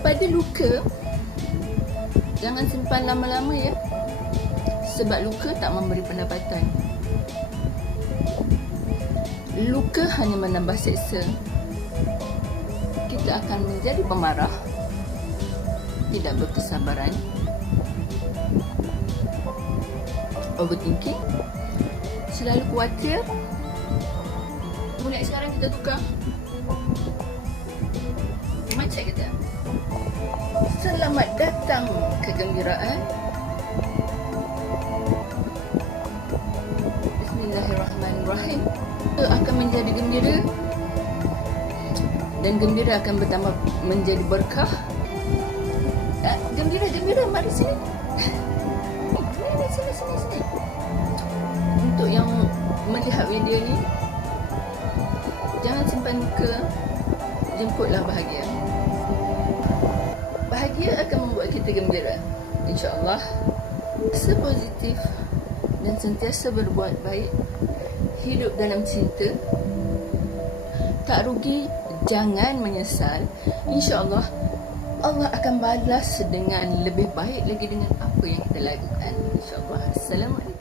Kepada luka, jangan simpan lama-lama ya. Sebab luka tak memberi pendapatan. Luka hanya menambah seksa. Kita akan menjadi pemarah, tidak berkesabaran, overthinking, selalu khawatir. Mulai sekarang kita tukar mindset kita. Selamat datang kegembiraan. Bismillahirrahmanirrahim. Kita akan menjadi gembira, dan gembira akan bertambah menjadi berkah. Gembira, mari sini. Sini. Untuk yang melihat video ni, jangan simpan luka, jemputlah bahagia. Bahagia akan membuat kita gembira, insya-Allah. Sepositif dan sentiasa berbuat baik, hidup dalam cinta, tak rugi, jangan menyesal. InsyaAllah Allah akan balas dengan lebih baik lagi dengan apa yang kita lakukan, insyaAllah. Assalamualaikum.